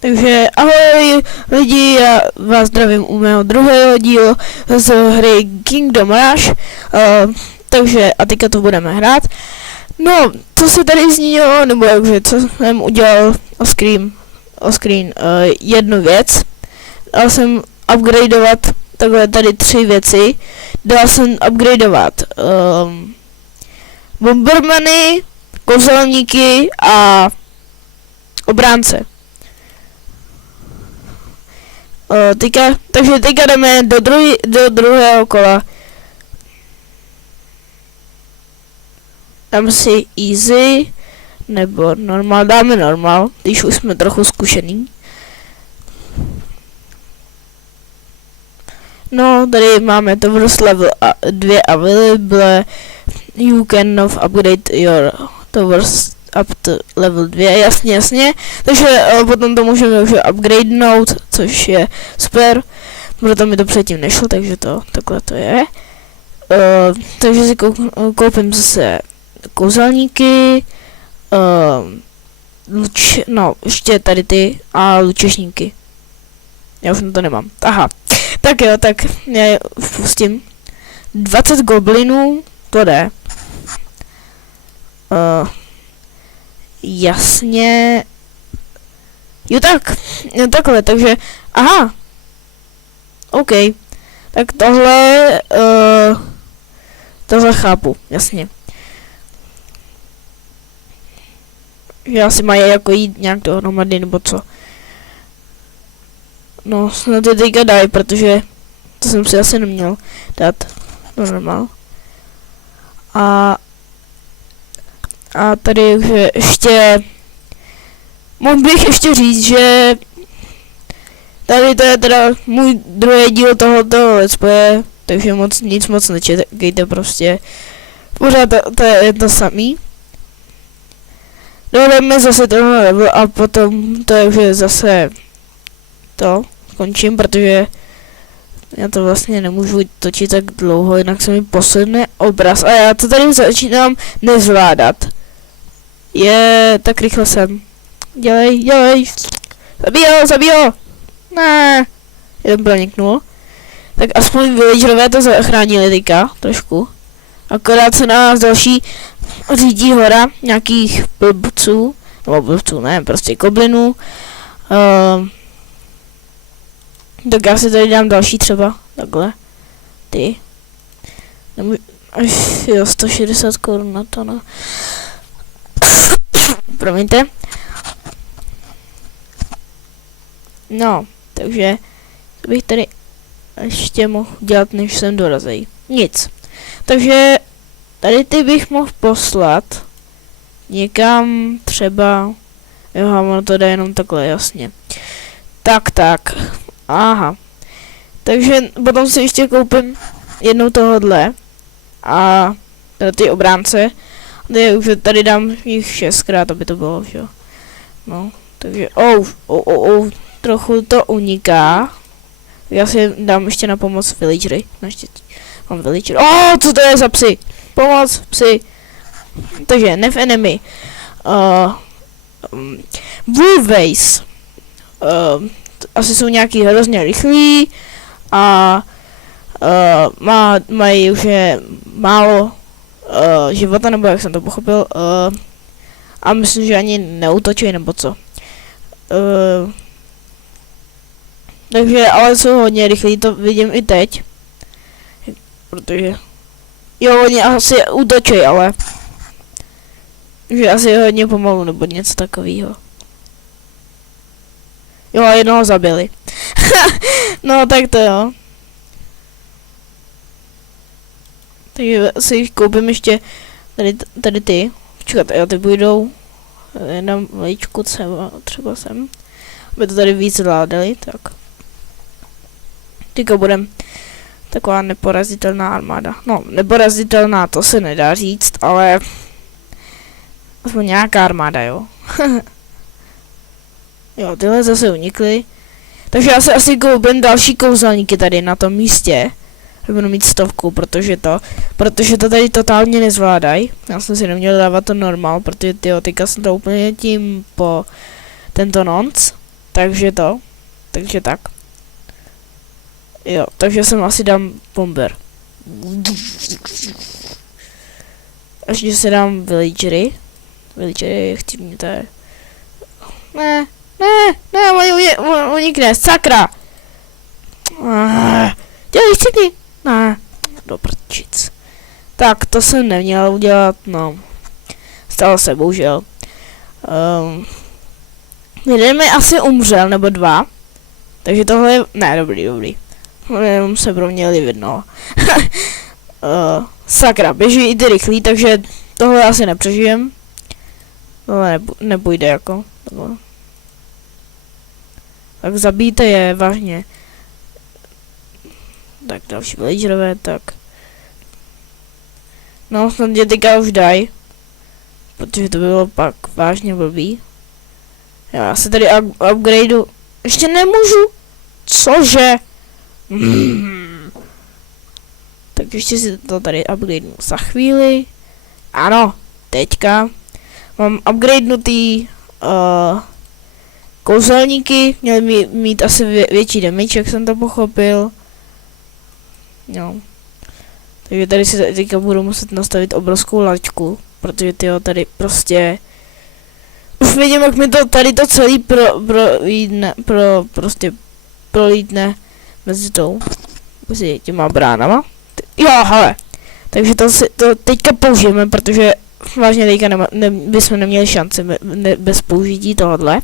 Takže ahoj lidi, já vás zdravím u mého druhého dílu z hry Kingdom Rush, takže a teďka to budeme hrát. No, co se tady změnilo, nebo jakže, co jsem udělal o screen jednu věc. Dal jsem upgradeovat takhle tady 3 věci. Dal jsem upgradeovat bombermany, kouzelníky a obránce. Takže teďka jdeme do druhého kola. Dáme si easy, nebo normal, dáme normal, když už jsme trochu zkušený. No, tady máme Towers level 2 available. You can now upgrade your Towers up to level 2, jasně. Takže potom to můžeme už upgradenout, což je super. Proto mi to předtím nešlo, takže takhle to je. Takže si koupím zase kouzelníky, ještě tady ty a lučešníky. Já už na to nemám. Aha. Tak jo, tak já je vpustím. 20 goblinů, to jde. Jasně. Jo tak, takhle, takže, aha. OK. Tak tohle chápu, jasně. Že asi mají jako jít nějak dohromady, nebo co. No, snad to teďka dají, protože to jsem si asi neměl dát normál. A tady ještě mohl bych ještě říct, že tady to je teda můj druhý díl tohoto let's play, takže nic moc nečekejte prostě. Pořád to je to samý. Dojdeme zase tenhle level a potom to je už zase to skončím, protože já to vlastně nemůžu točit tak dlouho, jinak se mi posedne obraz a já to tady začínám nezvládat. Tak rychle jsem. Dělej. Zabij ho. Ne. Jeden proniknul. Tak aspoň villagerové to zachránili teďka, trošku. Akorát se na nás další řídí hora nějakých blbců, ne, prostě goblinů. Tak já si tady dám další třeba, takhle. Ty. Až jo, 160 korun na to, no. Promiňte. No, takže to bych tady ještě mohl dělat, než sem dorazí. Nic. Takže tady ty bych mohl poslat někam třeba, jo, ono to jde jenom takhle, jasně. Tak. Aha. Takže potom si ještě koupím jednou tohodle a ty obránce. Už tady dám jich 6krát, aby to bylo, že jo. No, takže, trochu to uniká. Já si dám ještě na pomoc villagery. Naštěstí mám villagery. Co to je za psy? Pomoc, psy. Takže, nev enemy. Wolfways. Asi jsou nějaký hrozně rychlí a mají už málo života, nebo jak jsem to pochopil, a myslím, že ani neútočí, nebo co. Takže, ale jsou hodně rychlí, to vidím i teď. Protože, jo, oni asi útočí, ale že asi hodně pomalu, nebo něco takového. Jo, a jednoho zabili. No, tak to jo. Takže si koupím ještě tady ty. Počkat, jo, ty půjdou. Jenom vejčku třeba sem. Aby to tady víc zvládali, tak. Teďka budem taková neporazitelná armáda. No, neporazitelná, to se nedá říct, ale aspoň nějaká armáda, jo. Jo, tyhle zase unikly. Takže já se asi koupím další kouzelníky tady na tom místě. Budu mít 100, protože to tady totálně nezvládají. Já jsem si neměl dávat to normál, protože teďka jsem to úplně tím po tento nonc. takže tak. Jo, takže jsem asi dám bomber. Až když se dám villagery. Villagery, chci mě to je. Ne, unikne, sakra! Dělej si ne, do prčic. Tak, to jsem neměl udělat, no. Stalo se, bohužel. Jeden mi asi umřel, nebo 2. Takže tohle je, ne, dobrý. Jenom se proměnili v jednoho. Sakra, běží i ty rychlí, takže tohle asi nepřežijem. Tohle nepůjde jako. Tak zabijte je, vážně. Tak další villagerové, tak. No, snad je teďka už daj. Protože to bylo pak vážně blbý. Já se tady upgradeu. Ještě nemůžu. Cože? Tak ještě si to tady upgradeu za chvíli. Ano, teďka. Mám upgradenutý kouzelníky. Měli mít asi větší damage, jak jsem to pochopil. No. Takže tady si teďka budu muset nastavit obrovskou laťku. Protože tyjo, tady prostě už vidím, jak mi to tady to celý prolítne mezi těma bránama. Jo, hele. Takže to teďka použijeme, protože vážně teďka bychom neměli šanci bez použití tohohle.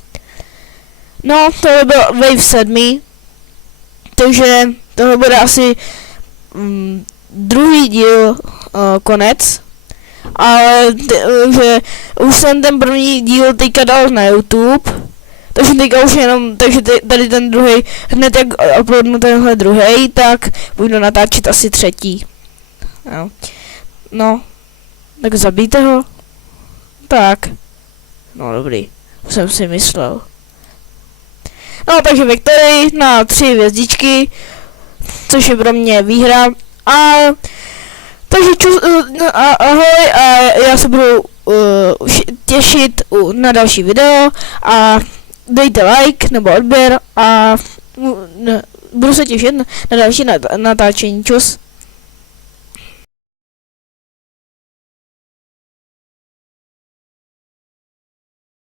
No, tohle byl wave 7. Takže tohle bude asi druhý díl konec. Ale že už jsem ten první díl teďka dal na YouTube, takže teďka už jenom, takže tady ten druhý, hned jak uploadnu tenhle druhý, tak budu natáčet asi třetí. No, tak zabijte ho. Tak, no dobrý, už jsem si myslel. No, takže Victory na 3 hvězdičky, což je pro mě výhra. A takže ahoj a já se budu těšit na další video a dejte like nebo odběr a budu se těšit na další natáčení. Čus.